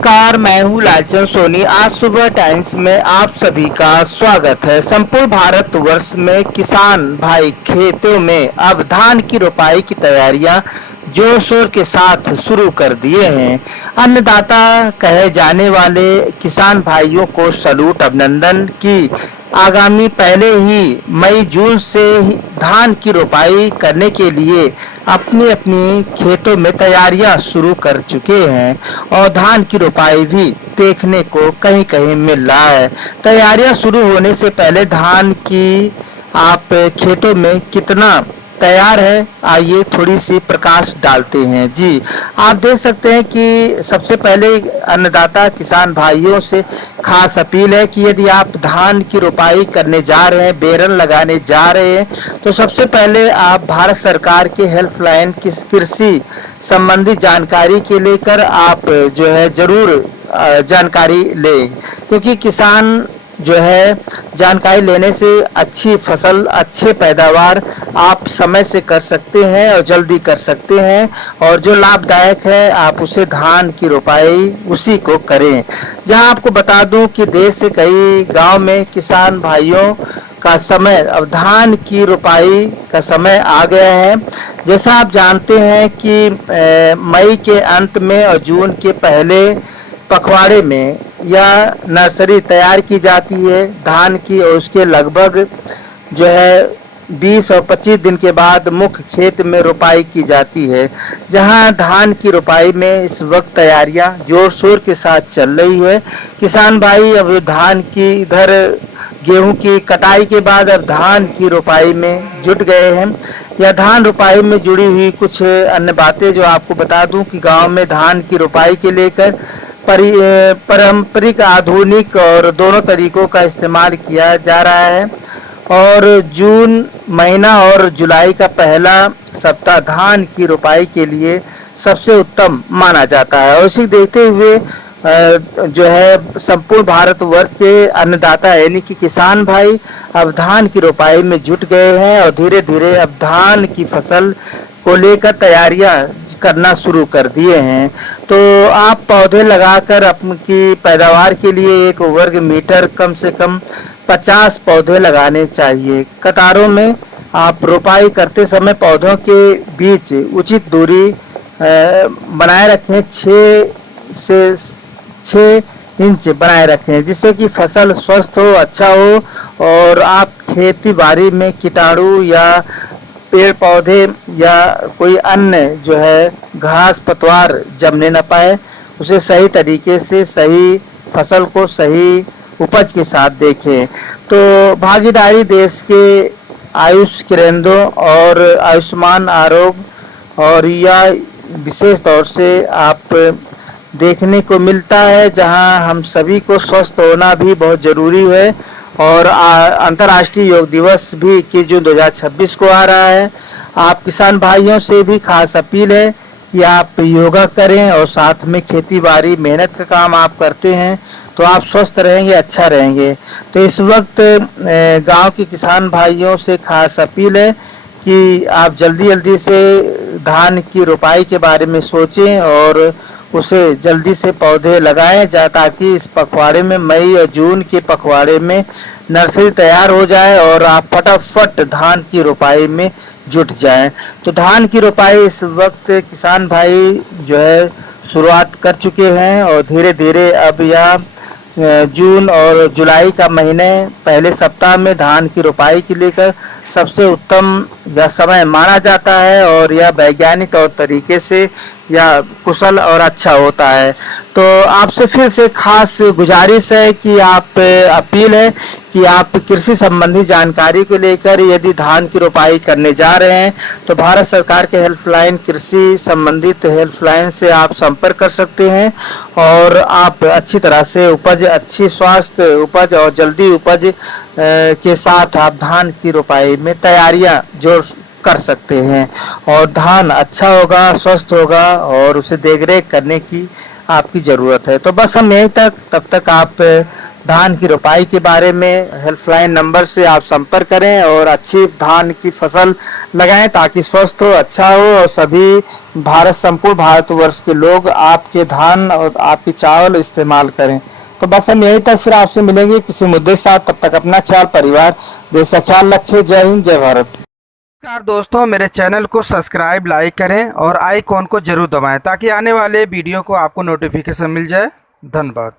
नमस्कार, मैं हूँ लालचंद सोनी। आज सुबह टाइम्स में आप सभी का स्वागत है। संपूर्ण भारतवर्ष में किसान भाई खेतों में अब धान की रोपाई की तैयारियां जोर शोर के साथ शुरू कर दिए हैं। अन्नदाता कहे जाने वाले किसान भाइयों को सलूट, अभिनंदन की आगामी पहले ही मई जून से ही धान की रोपाई करने के लिए अपनी अपनी खेतों में तैयारियां शुरू कर चुके हैं और धान की रोपाई भी देखने को कहीं कहीं मिल रहा है। तैयारियां शुरू होने से पहले धान की आप खेतों में कितना तैयार है, आइए थोड़ी सी प्रकाश डालते हैं। जी, आप देख सकते हैं कि सबसे पहले अन्नदाता किसान भाइयों से खास अपील है कि यदि आप धान की रोपाई करने जा रहे हैं, बेरन लगाने जा रहे हैं, तो सबसे पहले आप भारत सरकार के हेल्पलाइन कृषि संबंधी जानकारी के लेकर आप जो है जरूर जानकारी लें, क्योंकि किसान जो है जानकारी लेने से अच्छी फसल, अच्छे पैदावार आप समय से कर सकते हैं और जल्दी कर सकते हैं, और जो लाभदायक है आप उसे धान की रोपाई उसी को करें। जहां आपको बता दूं कि देश के कई गांव में किसान भाइयों का समय, अब धान की रोपाई का समय आ गया है। जैसा आप जानते हैं कि मई के अंत में और जून के पहले पखवाड़े में या नर्सरी तैयार की जाती है धान की, और उसके लगभग जो है 20 और 25 दिन के बाद मुख्य खेत में रोपाई की जाती है। जहां धान की रोपाई में इस वक्त तैयारियां जोर शोर के साथ चल रही है। किसान भाई अब धान की इधर गेहूं की कटाई के बाद अब धान की रोपाई में जुट गए हैं। या धान रोपाई में जुड़ी हुई कुछ अन्य बातें जो आपको बता दूं कि गांव में धान की रोपाई के लेकर पारंपरिक, आधुनिक और दोनों तरीकों का इस्तेमाल किया जा रहा है, और जून महीना और जुलाई का पहला सप्ताह धान की रोपाई के लिए सबसे उत्तम माना जाता है। और इसे देखते हुए जो है संपूर्ण भारतवर्ष के अन्नदाता यानी कि किसान भाई अब धान की रोपाई में जुट गए हैं और धीरे धीरे अब धान की फसल को लेकर तैयारियां करना शुरू कर दिए हैं। तो आप पौधे लगाकर अपनी पैदावार के लिए 1 वर्ग मीटर कम से कम 50 पौधे लगाने चाहिए। कतारों में आप रोपाई करते समय पौधों के बीच उचित दूरी बनाए रखें, 6 इंच बनाए रखें, जिससे कि फसल स्वस्थ हो, अच्छा हो और आप खेती बाड़ी में कीटाणु या पेड़ पौधे या कोई अन्य जो है घास पतवार जमने न पाए, उसे सही तरीके से सही फसल को सही उपज के साथ देखें। तो भागीदारी देश के आयुष केंद्रों और आयुष्मान आरोग्य और या विशेष तौर से आप देखने को मिलता है, जहां हम सभी को स्वस्थ होना भी बहुत ज़रूरी है। और अंतर्राष्ट्रीय योग दिवस भी 21 जून 2026 को आ रहा है। आप किसान भाइयों से भी खास अपील है कि आप योगा करें और साथ में खेती बाड़ी मेहनत का काम आप करते हैं तो आप स्वस्थ रहेंगे, अच्छा रहेंगे। तो इस वक्त गांव के किसान भाइयों से खास अपील है कि आप जल्दी जल्दी से धान की रोपाई के बारे में सोचें और उसे जल्दी से पौधे लगाएं, ताकि इस पखवाड़े में, मई और जून के पखवाड़े में नर्सरी तैयार हो जाए और आप फटाफट धान की रोपाई में जुट जाएं। तो धान की रोपाई इस वक्त किसान भाई जो है शुरुआत कर चुके हैं और धीरे धीरे अब यह जून और जुलाई का महीने पहले सप्ताह में धान की रोपाई के लेकर सबसे उत्तम यह समय माना जाता है, और यह वैज्ञानिक तौर तरीके से या कुशल और अच्छा होता है। तो आपसे फिर से खास गुजारिश है कि आप अपील है कि आप कृषि संबंधी जानकारी को लेकर यदि धान की रोपाई करने जा रहे हैं तो भारत सरकार के हेल्पलाइन, कृषि संबंधित हेल्पलाइन से आप संपर्क कर सकते हैं और आप अच्छी तरह से उपज, अच्छी स्वास्थ्य उपज और जल्दी उपज के साथ आप धान की रोपाई में तैयारियां जोर कर सकते हैं और धान अच्छा होगा, स्वस्थ होगा और उसे देखरेख करने की आपकी ज़रूरत है। तो बस हम यहीं तक, तब तक आप धान की रोपाई के बारे में हेल्पलाइन नंबर से आप संपर्क करें और अच्छी धान की फसल लगाएं ताकि स्वस्थ हो, अच्छा हो और सभी संपूर्ण भारतवर्ष के लोग आपके धान और आपकी चावल इस्तेमाल करें। तो बस हम यहीं तक फिर आपसे मिलेंगे किसी मुद्दे के साथ। तब तक अपना ख्याल, परिवार, देश का ख्याल रखें। जय हिंद, जय भारत। नमस्कार दोस्तों, मेरे चैनल को सब्सक्राइब, लाइक करें और आइकॉन को जरूर दबाएं ताकि आने वाले वीडियो को आपको नोटिफिकेशन मिल जाए। धन्यवाद।